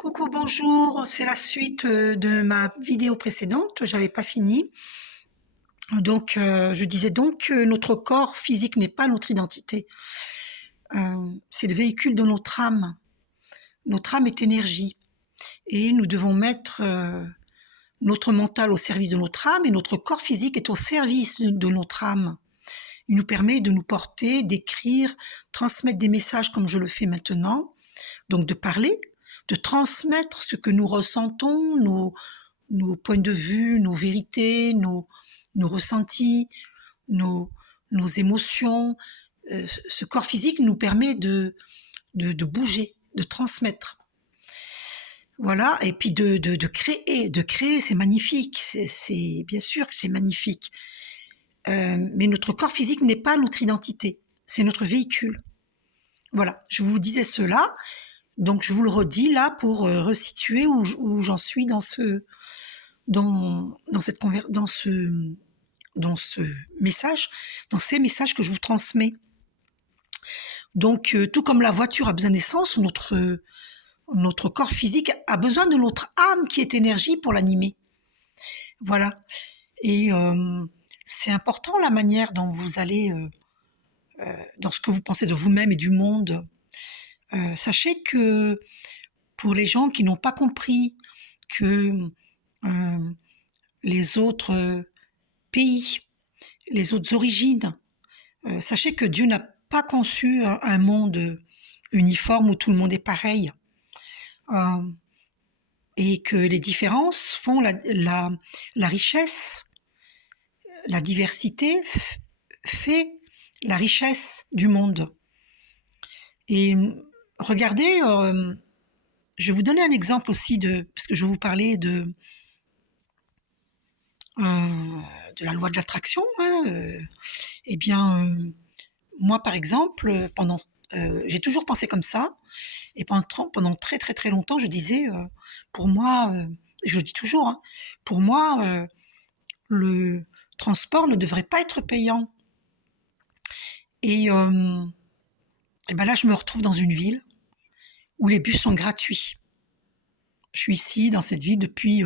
Coucou, bonjour, c'est la suite de ma vidéo précédente, j'avais pas fini. Je disais donc que notre corps physique n'est pas notre identité. C'est le véhicule de notre âme. Notre âme est énergie et nous devons mettre notre mental au service de notre âme et notre corps physique est au service de notre âme. Il nous permet de nous porter, d'écrire, transmettre des messages comme je le fais maintenant, donc de parler, de transmettre ce que nous ressentons, nos points de vue, nos vérités, nos ressentis, nos, nos émotions. Ce corps physique nous permet de bouger, de transmettre. Voilà, et puis de créer, c'est magnifique, c'est bien sûr que c'est magnifique. Mais notre corps physique n'est pas notre identité, c'est notre véhicule. Voilà, je vous disais cela, donc je vous le redis là pour resituer où j'en suis dans ce message, dans ces messages que je vous transmets. Donc, tout comme la voiture a besoin d'essence, notre corps physique a besoin de notre âme qui est énergie pour l'animer. Voilà. Et c'est important la manière dont vous allez, dans ce que vous pensez de vous-même et du monde. Sachez que pour les gens qui n'ont pas compris que euh, les autres pays, les autres origines, sachez que Dieu n'a pas conçu un monde uniforme où tout le monde est pareil. Euh, et que les différences font la richesse, la diversité fait la richesse du monde. Et regardez, je vais vous donner un exemple aussi parce que je vais vous parlais de la loi de l'attraction. Hein, eh bien, moi, par exemple, j'ai toujours pensé comme ça, et pendant très très très longtemps, je disais, pour moi, je le dis toujours, hein, pour moi, le transport ne devrait pas être payant. Et, et ben là, je me retrouve dans une ville où les bus sont gratuits. Je suis ici dans cette ville depuis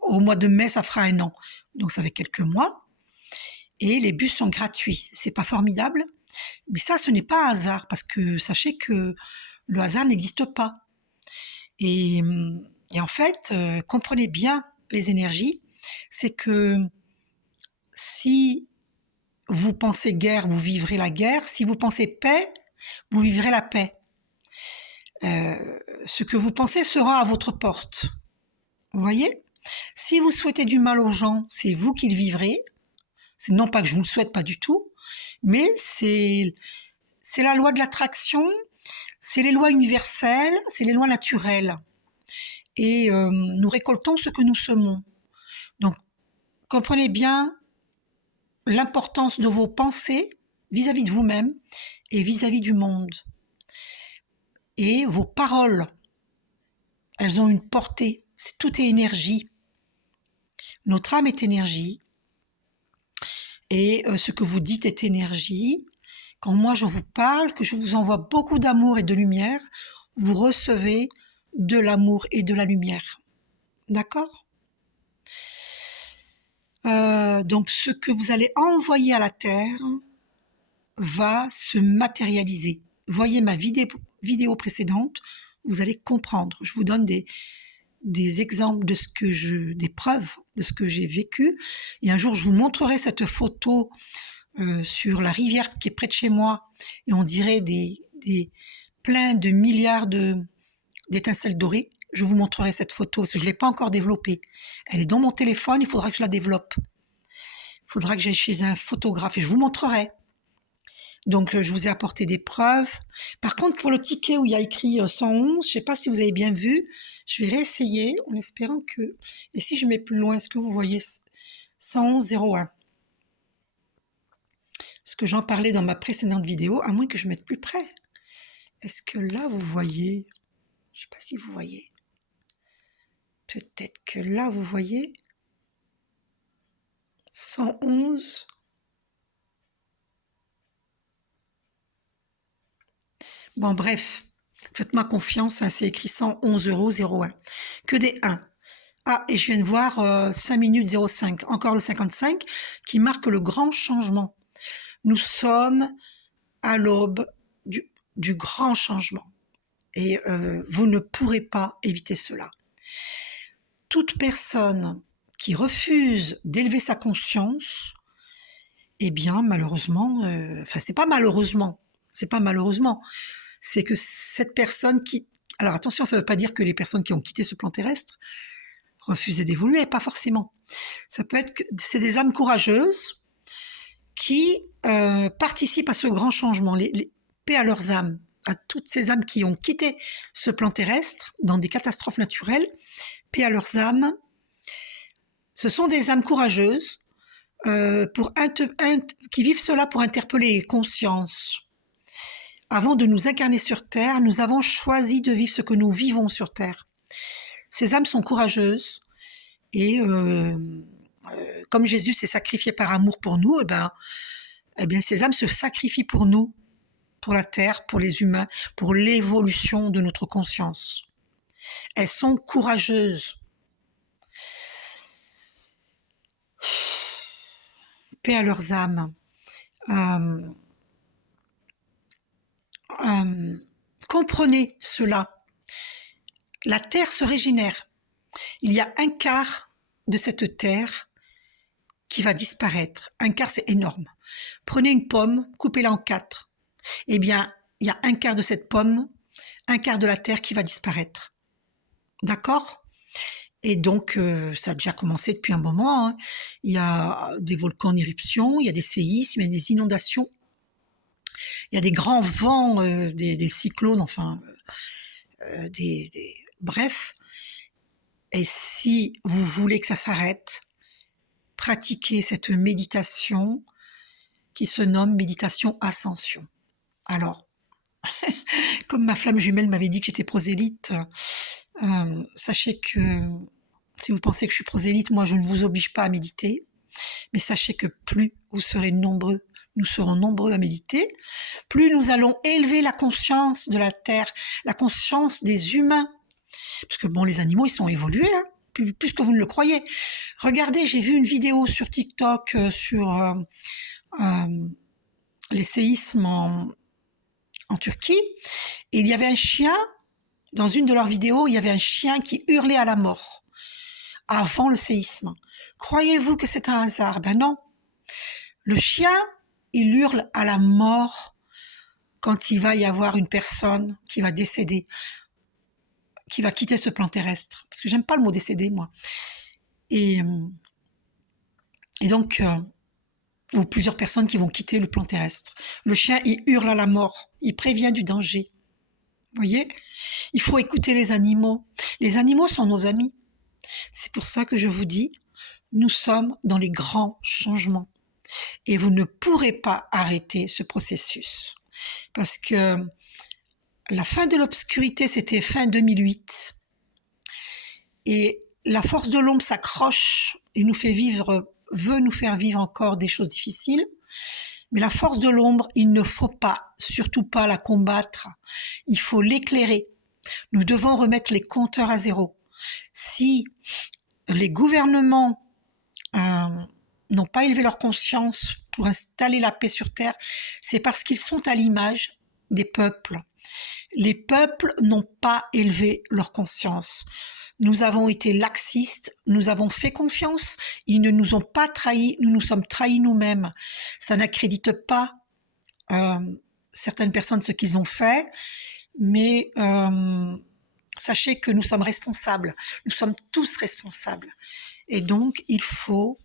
au mois de mai, ça fera un an. Donc ça fait quelques mois. Et les bus sont gratuits. C'est pas formidable, mais ça, ce n'est pas un hasard, parce que sachez que le hasard n'existe pas. Et, et en fait, comprenez bien les énergies. C'est que si vous pensez guerre, vous vivrez la guerre. Si vous pensez paix, vous vivrez la paix. Ce que vous pensez sera à votre porte. Vous voyez? Si vous souhaitez du mal aux gens, c'est vous qui le vivrez. C'est non pas que je vous le souhaite, pas du tout, mais c'est la loi de l'attraction, c'est les lois universelles, c'est les lois naturelles. Et nous récoltons ce que nous semons. Donc, comprenez bien l'importance de vos pensées vis-à-vis de vous-même et vis-à-vis du monde. Et vos paroles, elles ont une portée. Tout est énergie. Notre âme est énergie. Et ce que vous dites est énergie. Quand moi je vous parle, que je vous envoie beaucoup d'amour et de lumière, vous recevez de l'amour et de la lumière. D'accord ? Donc ce que vous allez envoyer à la Terre va se matérialiser. Voyez ma vidéo précédente, vous allez comprendre. Je vous donne des exemples des preuves de ce que j'ai vécu. Et un jour, je vous montrerai cette photo sur la rivière qui est près de chez moi, et on dirait plein de milliards d'étincelles dorées. Je vous montrerai cette photo, parce que je ne l'ai pas encore développée. Elle est dans mon téléphone, il faudra que je la développe. Il faudra que j'aille chez un photographe et je vous montrerai. Donc, je vous ai apporté des preuves. Par contre, pour le ticket où il y a écrit 111, je ne sais pas si vous avez bien vu, je vais réessayer en espérant que... Et si je mets plus loin, est-ce que vous voyez 111-01 ? Parce que j'en parlais dans ma précédente vidéo, à moins que je mette plus près. Est-ce que là, vous voyez? Je ne sais pas si vous voyez. Peut-être que là, vous voyez 111. Bon, bref, faites-moi confiance, hein, c'est écrit 111,01 €. Que des 1. Ah, et je viens de voir 5 minutes 05, encore le 55, qui marque le grand changement. Nous sommes à l'aube du grand changement. Et vous ne pourrez pas éviter cela. Toute personne qui refuse d'élever sa conscience, eh bien, malheureusement, c'est pas malheureusement, c'est que cette personne qui... Alors attention, ça ne veut pas dire que les personnes qui ont quitté ce plan terrestre refusaient d'évoluer, pas forcément. Ça peut être que c'est des âmes courageuses qui participent à ce grand changement. Paix à leurs âmes, à toutes ces âmes qui ont quitté ce plan terrestre dans des catastrophes naturelles, paix à leurs âmes. Ce sont des âmes courageuses qui vivent cela pour interpeller les consciences. Avant de nous incarner sur Terre, nous avons choisi de vivre ce que nous vivons sur Terre. Ces âmes sont courageuses et comme Jésus s'est sacrifié par amour pour nous, eh bien ces âmes se sacrifient pour nous, pour la Terre, pour les humains, pour l'évolution de notre conscience. Elles sont courageuses. Paix à leurs âmes. Comprenez cela. La Terre se régénère. Il y a un quart de cette Terre qui va disparaître. Un quart, c'est énorme. Prenez une pomme, coupez-la en 4. Eh bien, il y a un quart de cette pomme, un quart de la Terre qui va disparaître. D'accord ? Et donc, ça a déjà commencé depuis un moment. Hein. Il y a des volcans en éruption, il y a des séismes, il y a des inondations. Il y a des grands vents, des cyclones, bref. Et si vous voulez que ça s'arrête, pratiquez cette méditation qui se nomme méditation ascension. Alors, comme ma flamme jumelle m'avait dit que j'étais prosélyte, sachez que si vous pensez que je suis prosélyte, moi je ne vous oblige pas à méditer, mais sachez que plus vous serez nombreux, nous serons nombreux à méditer, plus nous allons élever la conscience de la Terre, la conscience des humains. Parce que bon, les animaux, ils sont évolués, hein, plus que vous ne le croyez. Regardez, j'ai vu une vidéo sur TikTok sur les séismes en Turquie, et il y avait un chien, dans une de leurs vidéos, il y avait un chien qui hurlait à la mort, avant le séisme. Croyez-vous que c'est un hasard? Ben non. Le chien, il hurle à la mort quand il va y avoir une personne qui va décéder, qui va quitter ce plan terrestre. Parce que j'aime pas le mot décéder, moi. Et donc, ou plusieurs personnes qui vont quitter le plan terrestre. Le chien, il hurle à la mort. Il prévient du danger. Vous voyez? Il faut écouter les animaux. Les animaux sont nos amis. C'est pour ça que je vous dis, nous sommes dans les grands changements. Et vous ne pourrez pas arrêter ce processus. Parce que la fin de l'obscurité, c'était fin 2008. Et la force de l'ombre s'accroche et veut nous faire vivre encore des choses difficiles. Mais la force de l'ombre, il ne faut pas, surtout pas la combattre. Il faut l'éclairer. Nous devons remettre les compteurs à zéro. Si les gouvernements n'ont pas élevé leur conscience pour installer la paix sur Terre, c'est parce qu'ils sont à l'image des peuples. Les peuples n'ont pas élevé leur conscience. Nous avons été laxistes, nous avons fait confiance, ils ne nous ont pas trahis, nous nous sommes trahis nous-mêmes. Ça n'accrédite pas certaines personnes ce qu'ils ont fait, mais sachez que nous sommes responsables, nous sommes tous responsables. Et donc, il faut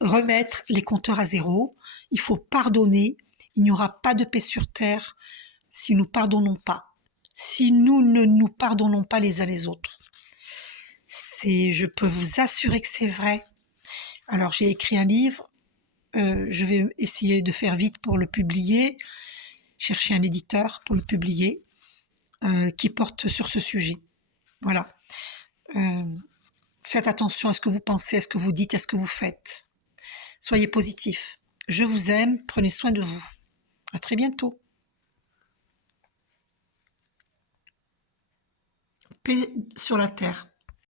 remettre les compteurs à zéro, il faut pardonner, il n'y aura pas de paix sur Terre si nous ne pardonnons pas. Si nous ne nous pardonnons pas les uns les autres. Je peux vous assurer que c'est vrai. Alors, j'ai écrit un livre, je vais essayer de faire vite pour le publier, chercher un éditeur pour le publier, qui porte sur ce sujet. Voilà. Faites attention à ce que vous pensez, à ce que vous dites, à ce que vous faites. Soyez positifs. Je vous aime, prenez soin de vous. À très bientôt. paix sur la terre.